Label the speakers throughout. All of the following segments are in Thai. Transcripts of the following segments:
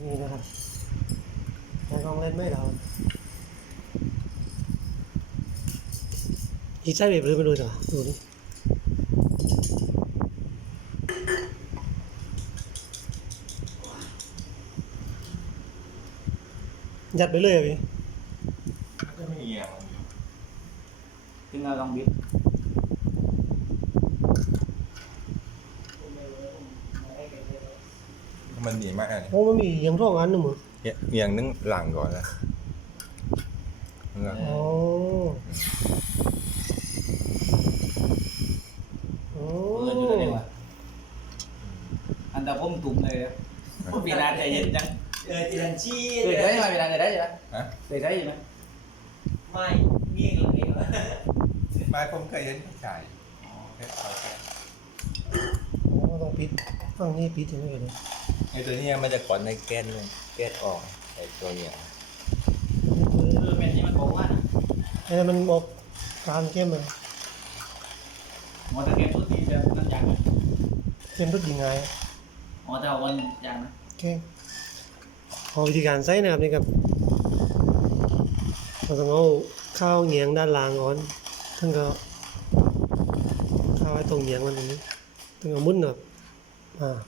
Speaker 1: นี่นะครับใช้ของเล่นไม่เราอีกใช่แบบหรือไม่รู้จ้ะดูนี่ยัดไปเลยอะพี่
Speaker 2: ก็ไม่มีอะ
Speaker 3: ถึงเราลองบิด
Speaker 2: มันมีมากเลย
Speaker 1: โอ้มันมีอย่างท่องอันหนึงมั้ง
Speaker 2: เนี่ยเอียงนึงหลังก่อนนะเงา
Speaker 1: อ๋อโอ้
Speaker 3: เงินอยู่ตัวเองว่ะอันตะพุ่มตุ่มเลยนะปีนาใจเย็นจัง
Speaker 4: เออจีรันชี่
Speaker 3: เคยใช้ไหมปีนาเคยได้ใช่ไหม
Speaker 2: ฮะ
Speaker 3: เคยใช้ไหม
Speaker 4: ไม่เงี้ยงเงี้ยง
Speaker 2: ไม้ผมเคยเห็นผู้ชายแค่เอาแค่
Speaker 1: โอ้ต้องปิดฟังนี่ปิดอย่างนี้เลย
Speaker 2: ไอ้ตัวเนี้ยมันจะก่อนในแก้นเลยแก้นออกไอ้ตัวเนี้ย
Speaker 3: เออเป็นที่มันบอกว่านะ
Speaker 1: ไอ้มันบอกกลางเข้มเลย
Speaker 3: หมอตะเกียบทุกทีจะนั่นอย่างนะ
Speaker 1: เข้มรุดยังไง
Speaker 3: หมอจะเอาวันอย่างนะ
Speaker 1: โอเคพอวิธีการใส่นะครับนี่ครับเราต้องเอาข้าวเหงียงด้านล่างก่อนถึงก็ข้าวไว้ตรงเหงียงมันตรงนี้ถึงเอามุนแบบอ่า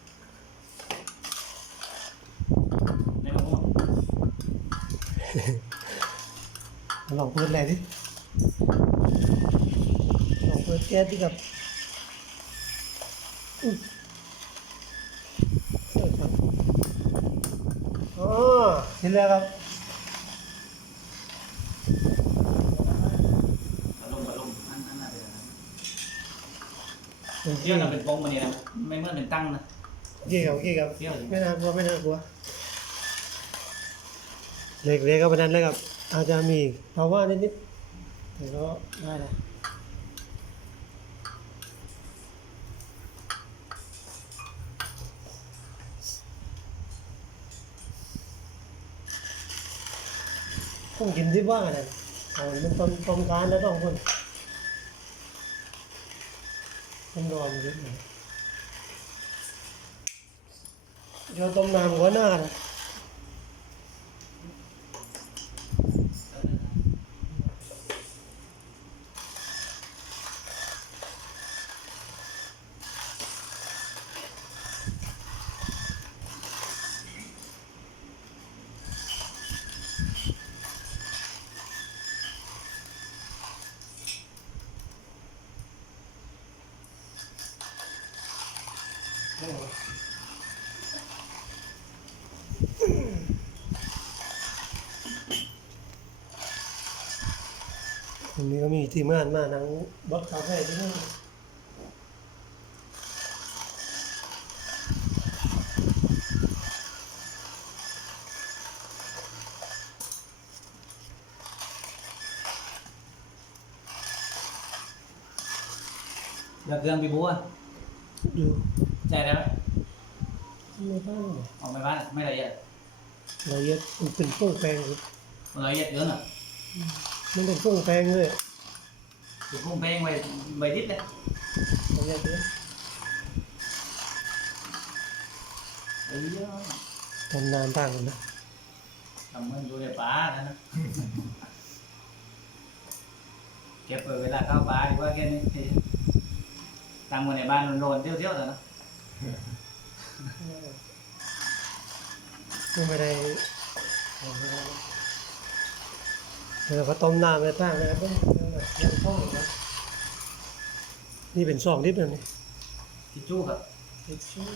Speaker 3: ในกระพุ้ง
Speaker 1: ลองเปิดแรงดิลองเปิดแก๊สดิครับอุ๊ยเออครับอ๋อเห็นแล้วครับ
Speaker 3: กระลมกระลมอันอันอะไรนะ
Speaker 1: โอเค
Speaker 3: เที่ยวเราเป็นโป้งมันนี่นะไม่เหมื่อนเป็นตั้งนะ
Speaker 1: โอเคครับโอเคครับ
Speaker 3: เที่ยว
Speaker 1: ไม่น่ากลัวไม่น่ากลัวเล็กๆก็ประนั้นเลยครับ อาจจะมีภาวะนิดๆแต่ก็ได้นะต้องกินที่ว่านะเอามันต้มต้มการแล้วต้องคนต้มรอมนเยอะหน่อยเดี๋ยวต้มน้ำก่อนหน้านะ วันนี้ก็มีทีมงานมานั่งบดคาเฟ่ที่นี่
Speaker 3: เดี๋ยวเครื่องปีบัว
Speaker 1: อยู่
Speaker 3: ใจได้ไหม
Speaker 1: ในบ้าน
Speaker 3: ออกไปบ้านไม่ละเอียด
Speaker 1: ละเอียดมันเป็นโป้งแปลงครับ
Speaker 3: ละเอียดเกินอะ
Speaker 1: มันเป็นโป้งแปลงเลย
Speaker 3: ถูกพุ่งแป้งไปใบดิบเลย
Speaker 1: ละเอียดเลย
Speaker 3: เอ้ย
Speaker 1: ทำนานต่างกันนะ
Speaker 3: ทำมันอยู่ในป่านะนะ เก็บไว้เวลาเข้าป่าดีกว่าแค่นี้ตั้งไว้ในบ้านมันโดนเที่ยวเที่ยวๆแต่นะ
Speaker 1: ไม่ได้ เดี๋ยวก็ต้มน้ำไปต่างนะครับผมยังช่องนะนี่เป็นซองดิบเลยนี่
Speaker 3: ทิชชู่ครับ
Speaker 1: ทิชชู่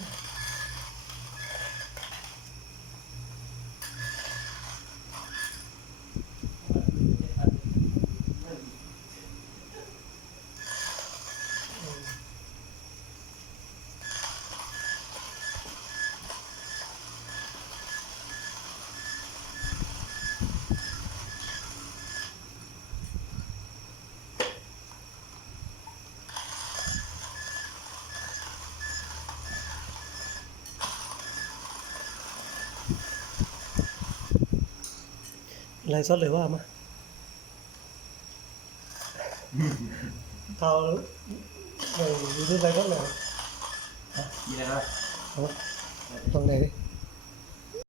Speaker 1: อะไรสดเลยว่ามาเท่าเออดูดูไปก็เลย
Speaker 3: มีอะไรบ้าง
Speaker 1: เอาตรงไหนดิ